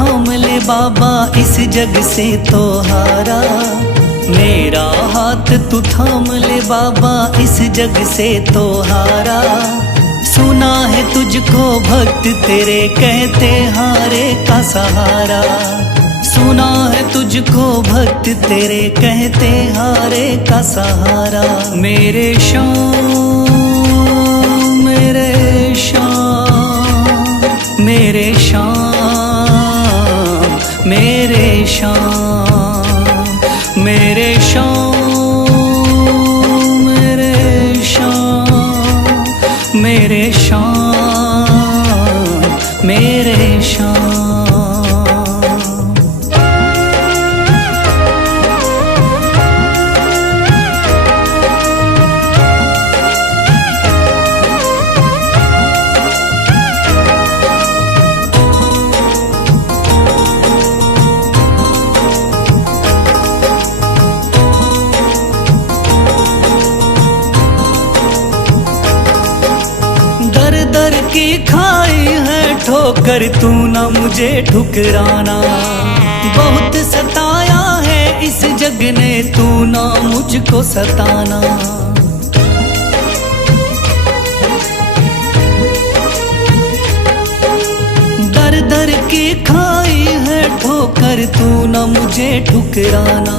थाम ले बाबा इस जग से तो हारा। मेरा हाथ तू थाम ले बाबा इस जग से तो हारा। सुना है तुझको भक्त तेरे कहते हारे का सहारा। सुना है तुझको भक्त तेरे कहते हारे का सहारा। मेरे श्याम मेरे श्याम मेरे श्याम मेरे श्याम मेरे श्याम मेरे श्याम मेरे श्याम मेरे श्याम। दर की खाई है ठोकर तू ना मुझे ठुकराना। बहुत सताया है इस जग ने तू ना मुझको सताना। दर दर की खाई है ठोकर तू ना मुझे ठुकराना।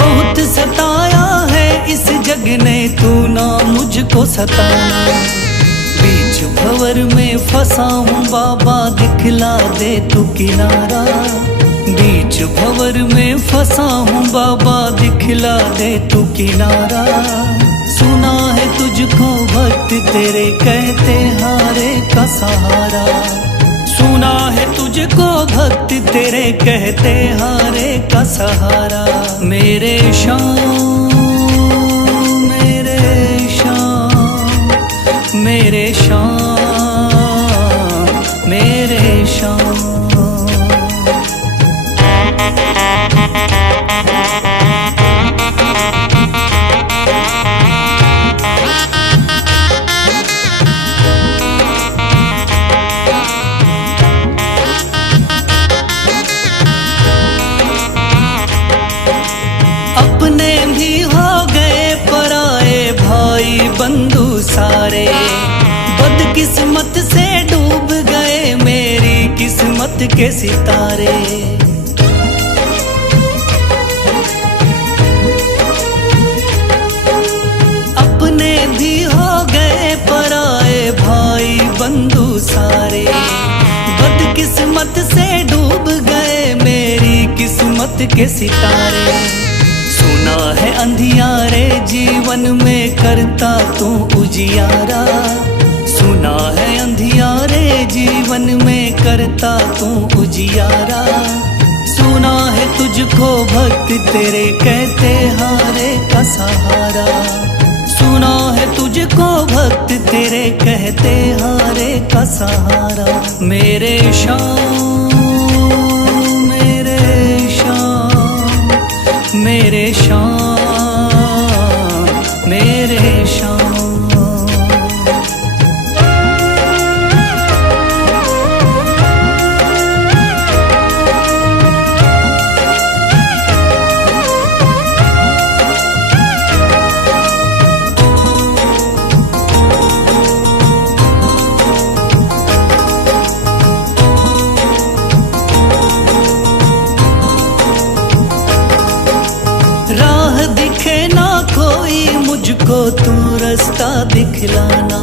बहुत सताया है इस जग ने तू ना मुझको सताना। बीच भंवर में फंसा हूँ बाबा दिखला दे तू किनारा। बीच भंवर में फंसा हूँ बाबा दिखला दे तू किनारा। सुना है तुझको भक्त तेरे कहते हारे का सहारा। सुना है तुझको भक्त तेरे कहते हारे का सहारा। मेरे श्याम मेरे श्याम मेरे श्याम मेरे श्याम। अपने भी हो गए पराए भाई बंधु सारे। बदकिस्मत से डूब गए मेरी किस्मत के सितारे। अपने भी हो गए पराए भाई बंधु सारे। बदकिस्मत से डूब गए मेरी किस्मत के सितारे। सुना है अंधियारे जीवन में करता तू उजियारा। सुना है अंधियारे जीवन में करता तू उजियारा। सुना है तुझको भक्त तेरे कहते हारे का सहारा। सुना है तुझको भक्त तेरे कहते हारे का सहारा। मेरे श्याम मेरे श्याम मेरे श्याम मेरे श्याम। राह दिखे ना कोई मुझको तू रास्ता दिखलाना।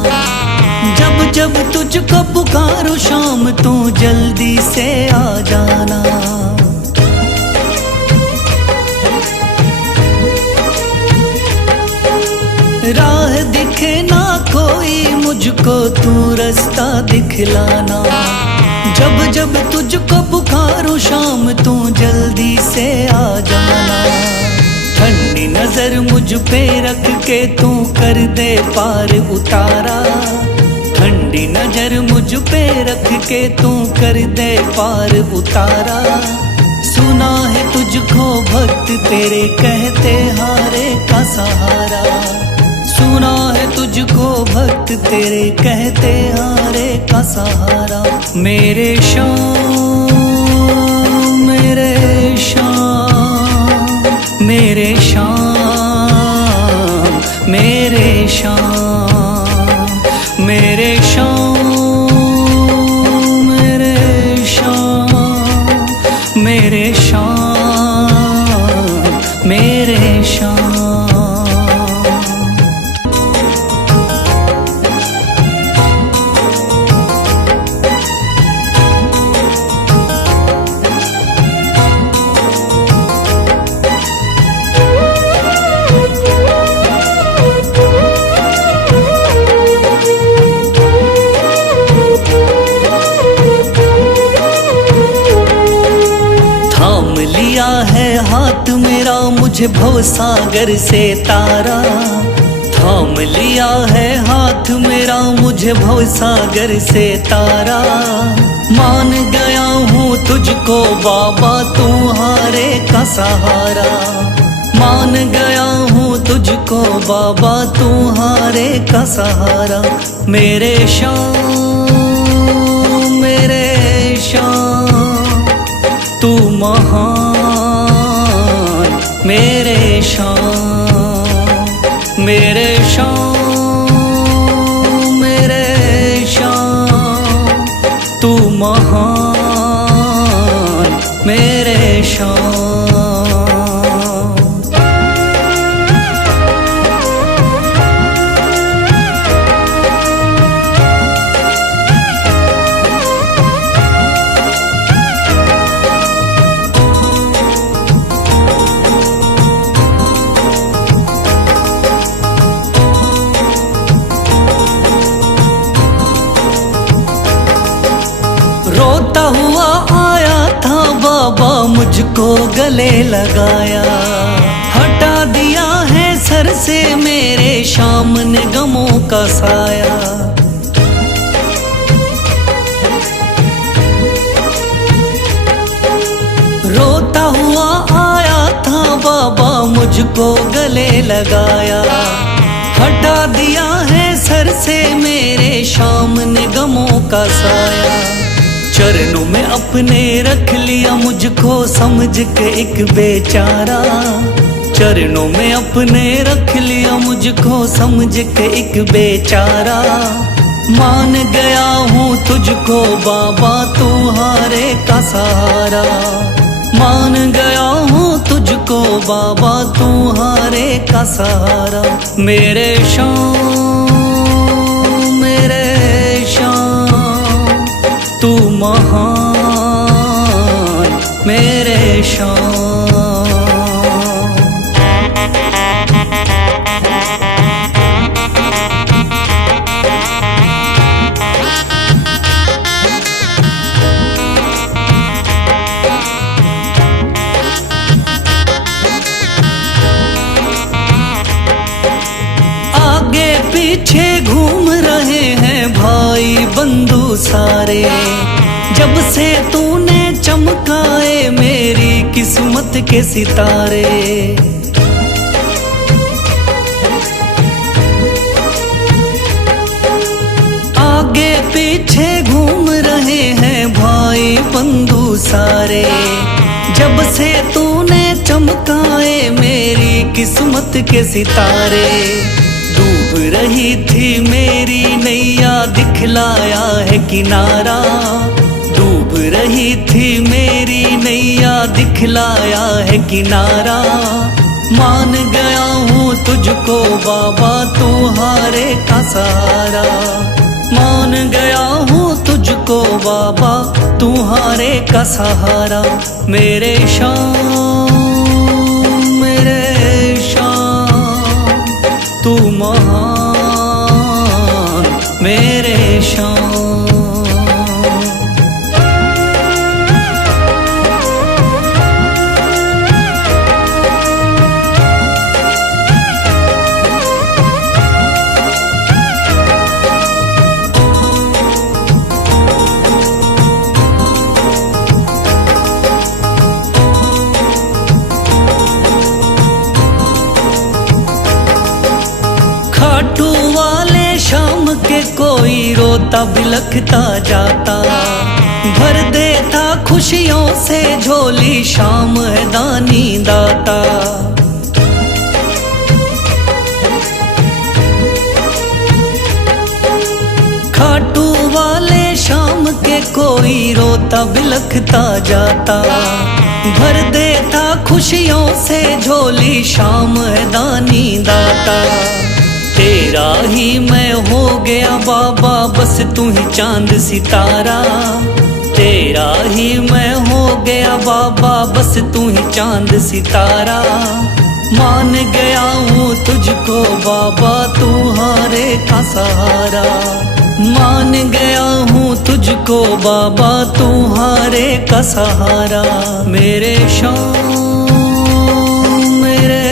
जब जब तुझको पुकारूं शाम तू जल्दी से आ जाना। राह दिखे ना कोई मुझको तू रास्ता दिखलाना। जब जब तुझको पुकारूं शाम तू जल्दी से आ जाना। ठंडी नजर मुझ पे रख के तू कर दे पार उतारा। ठंडी नजर मुझ पे रख के तू कर दे पार उतारा। सुना है तुझको भक्त तेरे कहते हारे का सहारा। सुना है तुझको भक्त तेरे कहते हारे का सहारा। मेरे श्याम मेरे शाम, मेरे शाम, मेरे शाम, मेरे शाम, मेरे शाम, मेरे शाम, मेरे शाम। थाम लिया है हाथ मेरा मुझे भवसागर से तारा, थाम लिया है हाथ मेरा मुझे भवसागर से तारा। मान गया हूँ तुझको बाबा तुम्हारे का सहारा, मान गया हूँ तुझको बाबा तुम्हारे का सहारा। मेरे शाम, मेरे शाम, तू महान, मेरे शाम, मेरे शाम, मेरे शाम, तू महान, मेरे शाम। रोता हुआ आया था बाबा मुझको गले लगाया, हटा दिया है सर से मेरे शाम ने गमों का साया। रोता हुआ आया था बाबा मुझको गले लगाया, हटा दिया है सर से मेरे शाम ने गमों का साया। चरणों में अपने रख लिया मुझको समझ के एक बेचारा, चरणों में अपने रख लिया मुझको समझ के एक बेचारा। मान गया हूँ तुझको बाबा तुम्हारे का सहारा, मान गया हूँ तुझको बाबा तुम्हारे का सहारा। मेरे शाम, मेरे शाम, तू महान, मेरे शाम। आगे पीछे घूम रहे हैं भाई बंधु सारे, जब से तूने चमकाए मेरी किस्मत के सितारे। आगे पीछे घूम रहे हैं भाई बंधु सारे, जब से तूने चमकाए मेरी किस्मत के सितारे। डूब रही थी मेरी नैया दिखलाया है किनारा, डूब रही थी मेरी नैया दिखलाया है किनारा। मान गया हूँ तुझको बाबा तुम्हारे का सहारा, मान गया हूँ तुझको बाबा तुम्हारे का सहारा। मेरे शाम, मेरे शाम, तू महान, मेरे शाम। खाटू वाले शाम के कोई रोता बिलखता जाता, भर देता खुश खुशियों से झोली, शाम है दानी दाता। खाटू वाले शाम के कोई रोता बिलखता जाता, भर देता खुशियों से झोली, शाम है दानी दाता। तेरा ही मैं हो गया बाबा, बस तू ही चांद सितारा। तेरा ही मैं हो गया बाबा, बस तू ही चांद सितारा। मान गया हूँ तुझको बाबा, तू हारे का सहारा। मान गया हूँ तुझको बाबा, तू हारे का सहारा। मेरे शाम मेरे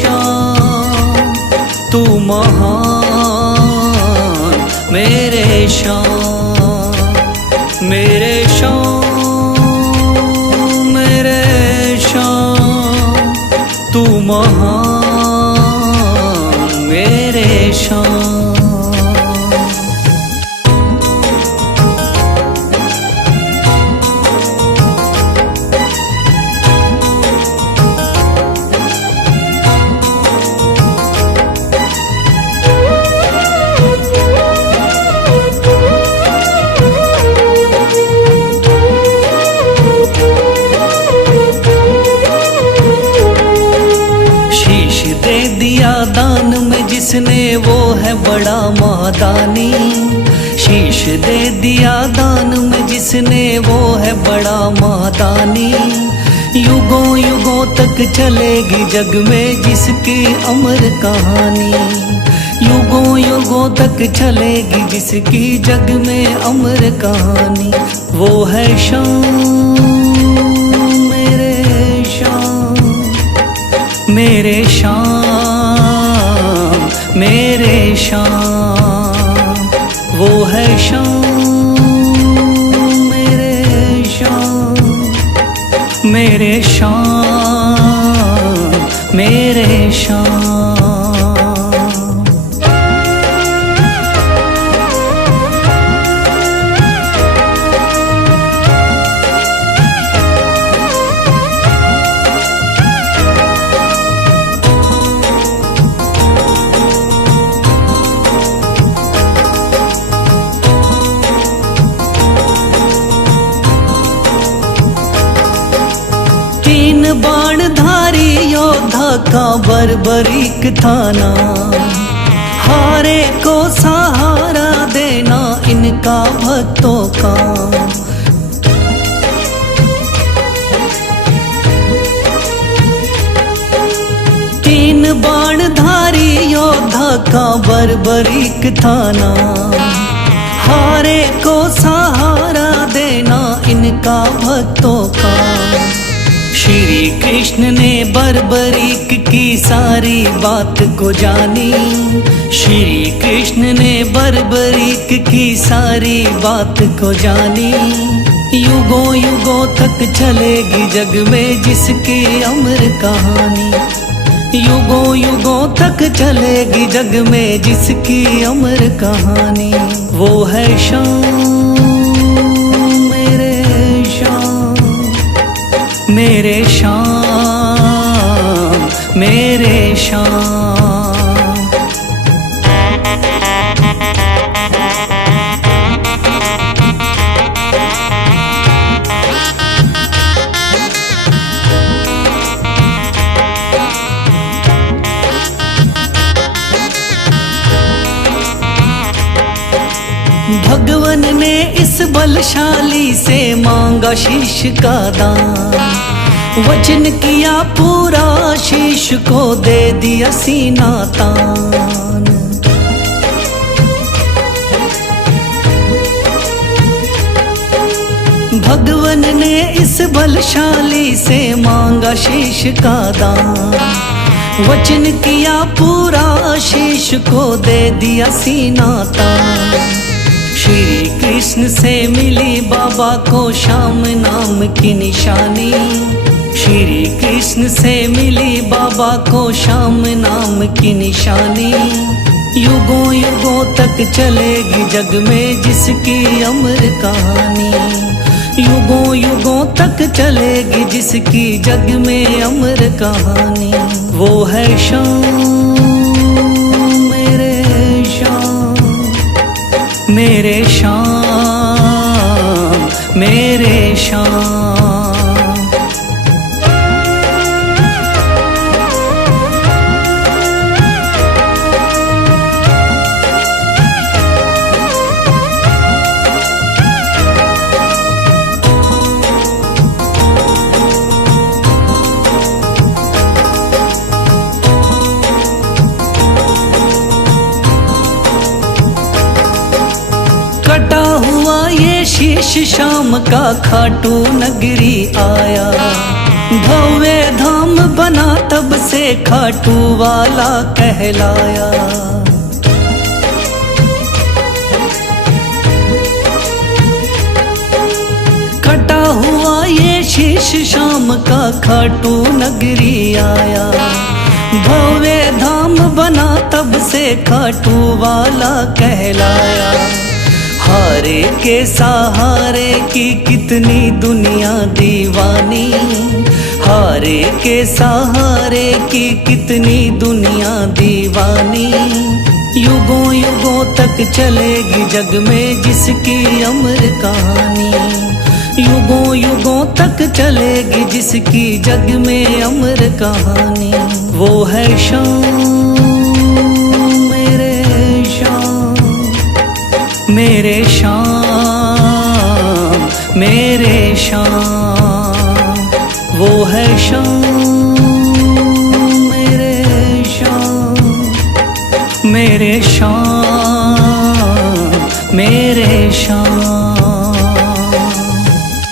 शाम तू महान, मेरे शाम मेरे शाम मेरे शाम तू महान, मेरे शाम। दान में जिसने वो है बड़ा महादानी। शीश दे दिया दान में जिसने वो है बड़ा महादानी। युगों युगों तक चलेगी जग में जिसकी अमर कहानी। युगों युगों तक चलेगी जिसकी जग में अमर कहानी। वो है शाम मेरे शाम मेरे शाम मेरे शाम। वो है शाम मेरे शाम मेरे शाम मेरे शाम। बाणधारी योद्धा का बर्बरीक थाना, हारे को सहारा देना इनका भक्तों का। तीन बाणधारी योद्धा का बर्बरीक थाना, हारे को सहारा देना इनका भक्तों का। श्री कृष्ण ने बर्बरीक की सारी बात को जानी। श्री कृष्ण ने बर्बरीक की सारी बात को जानी। युगों युगों तक चलेगी जग में जिसकी अमर कहानी। युगों युगों तक चलेगी जग में जिसकी अमर कहानी। वो है शाम मेरे शाम मेरे शाम मेरे शाम। भगवन ने इस बलशाली से मांगा शीश का दान। वचन किया पूरा, शीश को दे दिया सीना तान। भगवन ने इस बलशाली से मांगा शीश का दान। वचन किया पूरा, शीश को दे दिया सीना तान। श्री कृष्ण से मिली बाबा को श्याम नाम की निशानी। श्री कृष्ण से मिली बाबा को श्याम नाम की निशानी। युगों युगों तक चलेगी जग में जिसकी अमर कहानी। युगों युगों तक चलेगी जिसकी जग में अमर कहानी। वो है शाम मेरे शाम, मेरे शाम मेरे शाम। कटा हुआ ये शीश शाम का खाटू नगरी आया, भव्य धाम बना तब से खाटू वाला कहलाया। कटा हुआ ये शीश शाम का खाटू नगरी आया, भव्य धाम बना तब से खाटू वाला कहलाया। हारे के सहारे की कितनी दुनिया दीवानी, हारे के सहारे की कितनी दुनिया दीवानी। युगों युगों तक चलेगी जग में जिसकी अमर कहानी। युगों युगों तक चलेगी जिसकी जग में अमर कहानी। वो है शाम मेरे शाम, मेरे शाम मेरे शाम। वो है शाम मेरे शाम, मेरे शाम मेरे शाम।